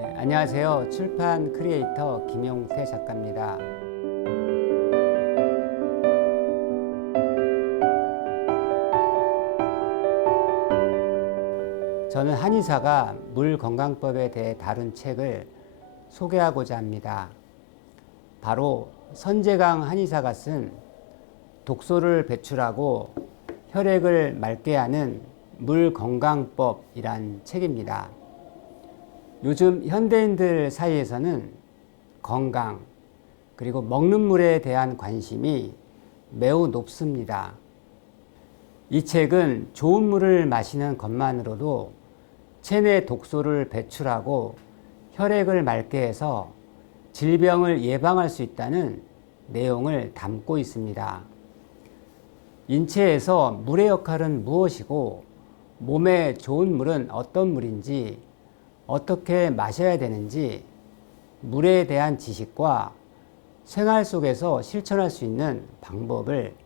네, 안녕하세요. 출판 크리에이터 김용태 작가입니다. 저는 한의사가 물 건강법에 대해 다룬 책을 소개하고자 합니다. 바로 선재강 한의사가 쓴 독소를 배출하고 혈액을 맑게 하는 물 건강법이란 책입니다. 요즘 현대인들 사이에서는 건강 그리고 먹는 물에 대한 관심이 매우 높습니다. 이 책은 좋은 물을 마시는 것만으로도 체내 독소를 배출하고 혈액을 맑게 해서 질병을 예방할 수 있다는 내용을 담고 있습니다. 인체에서 물의 역할은 무엇이고 몸에 좋은 물은 어떤 물인지 어떻게 마셔야 되는지 물에 대한 지식과 생활 속에서 실천할 수 있는 방법을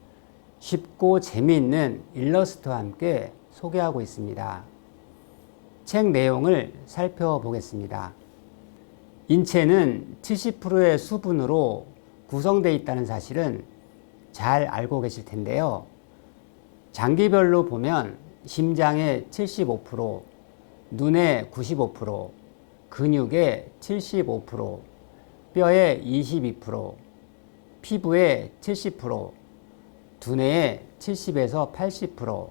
쉽고 재미있는 일러스트와 함께 소개하고 있습니다. 책 내용을 살펴보겠습니다. 인체는 70%의 수분으로 구성되어 있다는 사실은 잘 알고 계실 텐데요. 장기별로 보면 심장의 75%, 눈의 95%, 근육의 75%, 뼈의 22%, 피부의 70%, 두뇌의 70에서 80%,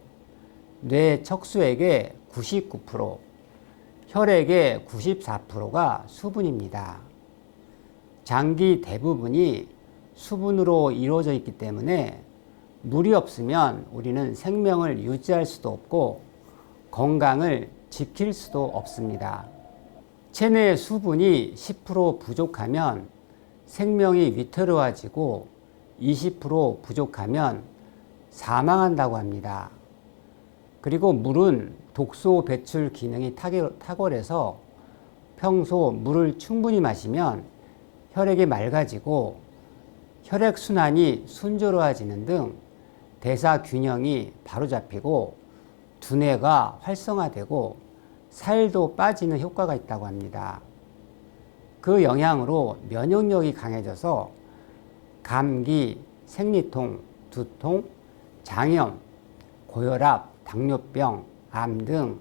뇌 척수액의 99%, 혈액의 94%가 수분입니다. 장기 대부분이 수분으로 이루어져 있기 때문에 물이 없으면 우리는 생명을 유지할 수도 없고 건강을 지킬 수도 없습니다. 체내 수분이 10% 부족하면 생명이 위태로워지고 20% 부족하면 사망한다고 합니다. 그리고 물은 독소 배출 기능이 탁월해서 평소 물을 충분히 마시면 혈액이 맑아지고 혈액순환이 순조로워지는 등 대사 균형이 바로잡히고 두뇌가 활성화되고 살도 빠지는 효과가 있다고 합니다. 그 영향으로 면역력이 강해져서 감기, 생리통, 두통, 장염, 고혈압, 당뇨병, 암 등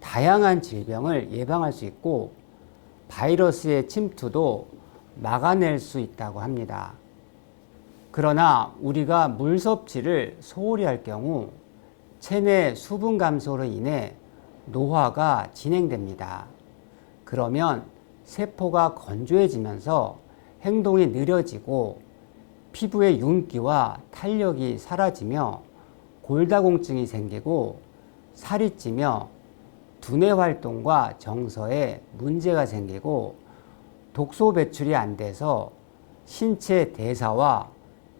다양한 질병을 예방할 수 있고 바이러스의 침투도 막아낼 수 있다고 합니다. 그러나 우리가 물 섭취를 소홀히 할 경우 체내 수분 감소로 인해 노화가 진행됩니다. 그러면 세포가 건조해지면서 행동이 느려지고 피부의 윤기와 탄력이 사라지며 골다공증이 생기고 살이 찌며 두뇌 활동과 정서에 문제가 생기고 독소 배출이 안 돼서 신체 대사와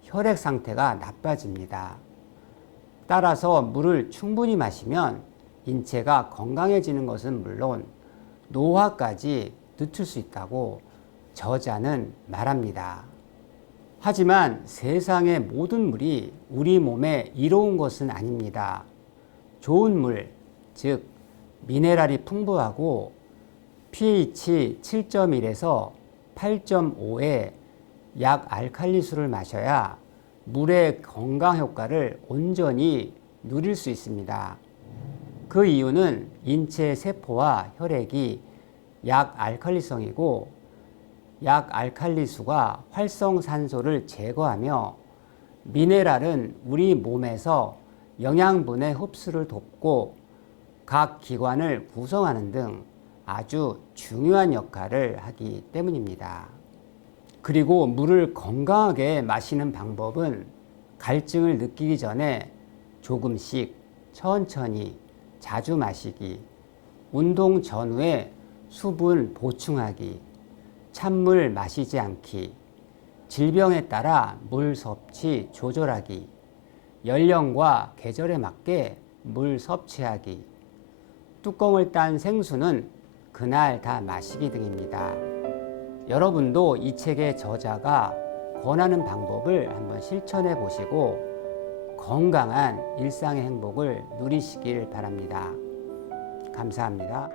혈액 상태가 나빠집니다. 따라서 물을 충분히 마시면 인체가 건강해지는 것은 물론 노화까지 늦출 수 있다고 저자는 말합니다. 하지만 세상의 모든 물이 우리 몸에 이로운 것은 아닙니다. 좋은 물, 즉 미네랄이 풍부하고 pH 7.1에서 8.5의 약 알칼리수를 마셔야 물의 건강 효과를 온전히 누릴 수 있습니다. 그 이유는 인체 세포와 혈액이 약 알칼리성이고 약 알칼리수가 활성산소를 제거하며 미네랄은 우리 몸에서 영양분의 흡수를 돕고 각 기관을 구성하는 등 아주 중요한 역할을 하기 때문입니다. 그리고 물을 건강하게 마시는 방법은 갈증을 느끼기 전에 조금씩 천천히 자주 마시기, 운동 전후에 수분 보충하기, 찬물 마시지 않기, 질병에 따라 물 섭취 조절하기, 연령과 계절에 맞게 물 섭취하기, 뚜껑을 딴 생수는 그날 다 마시기 등입니다. 여러분도 이 책의 저자가 권하는 방법을 한번 실천해 보시고 건강한 일상의 행복을 누리시길 바랍니다. 감사합니다.